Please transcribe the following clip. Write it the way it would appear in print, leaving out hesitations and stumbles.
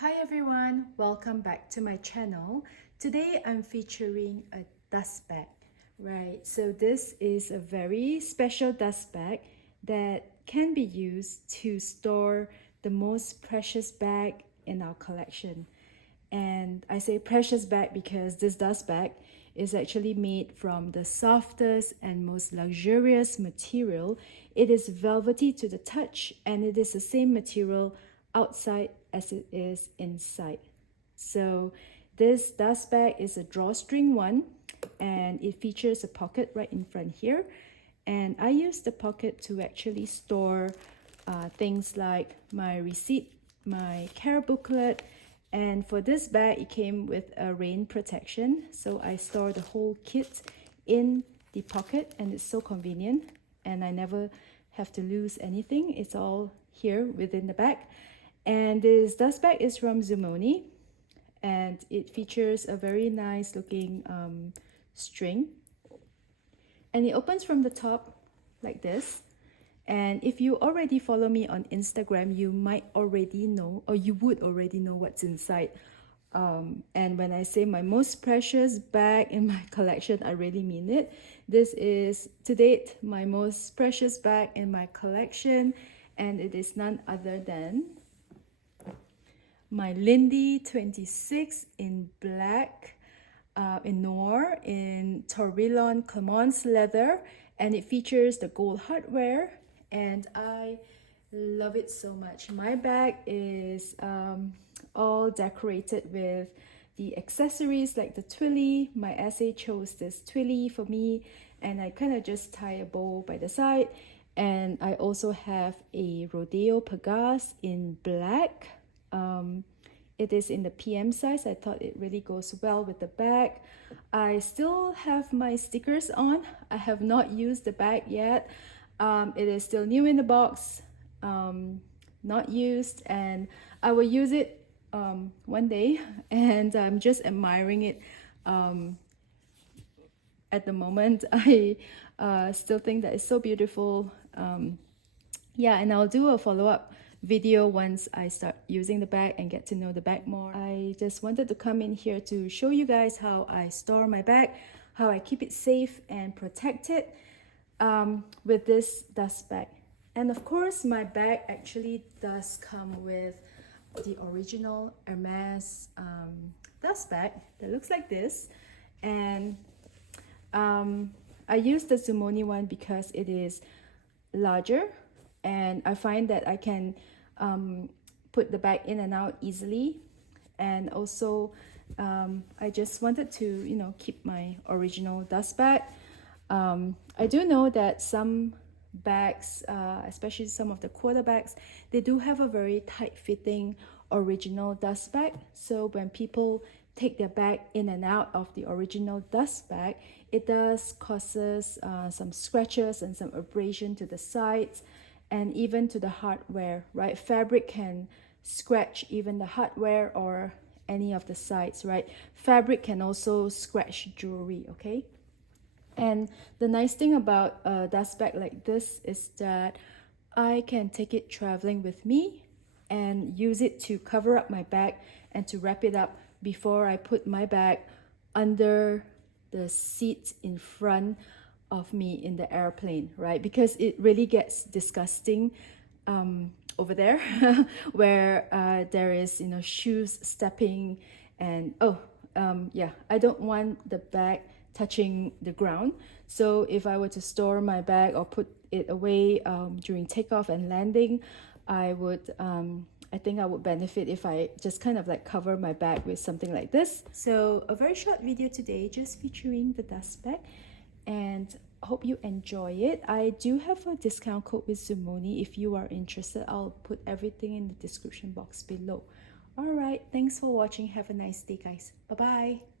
Hi everyone, welcome back to my channel. Today I'm featuring a dust bag, right? So this is a very special dust bag that can be used to store the most precious bag in our collection. And I say precious bag because this dust bag is actually made from the softest and most luxurious material. It is velvety to the touch, and it is the same material outside as it is inside. So this dust bag is a drawstring one, and it features a pocket right in front here. And I use the pocket to actually store things like my receipt, my care booklet, and for this bag it came with a rain protection, so I store the whole kit in the pocket, and it's so convenient, and I never have to lose anything. It's all here within the bag. And this dust bag is from Zoomoni, and it features a very nice looking string, and it opens from the top like this. And if you already follow me on Instagram, you might already know, or you would already know what's inside. And when I say my most precious bag in my collection, I really mean it. This is, to date, my most precious bag in my collection, and it is none other than my Lindy 26 in black, in Noir, in tourbillon Clemence leather, and it features the gold hardware, and I love it so much. My bag is all decorated with the accessories like the twilly. My essay chose this twilly for me, and I kind of just tie a bow by the side. And I also have a rodeo pagasse in black. It is in the PM size. I thought it really goes well with the bag. I still have my stickers on. I have not used the bag yet. It is still new in the box, not used, and I will use it one day, and I'm just admiring it at the moment. I still think that it's so beautiful. Yeah, and I'll do a follow-up video once I start using the bag and get to know the bag more. I just wanted to come in here to show you guys how I store my bag, how I keep it safe and protected with this dust bag. And of course, my bag actually does come with the original Hermes dust bag that looks like this. And I use the Zoomoni one because it is larger, and I find that I can put the bag in and out easily. And also I just wanted to keep my original dust bag. I do know that some bags, especially some of the quarter bags, they do have a very tight fitting original dust bag. So when people take their bag in and out of the original dust bag, it does causes some scratches and some abrasion to the sides and even to the hardware, right? Fabric can scratch even the hardware or any of the sides, right? Fabric can also scratch jewelry, okay? And the nice thing about a dust bag like this is that I can take it traveling with me and use it to cover up my bag and to wrap it up before I put my bag under the seat in front of me in the airplane, right? Because it really gets disgusting over there where there is shoes stepping, and yeah, I don't want the bag touching the ground. So if I were to store my bag or put it away during takeoff and landing, I think I would benefit if I just kind of like cover my bag with something like this. So a very short video today just featuring the dust bag, and hope you enjoy it. I do have a discount code with Zoomoni. If you are interested, I'll put everything in the description box below. All right, thanks for watching. Have a nice day, guys. Bye bye.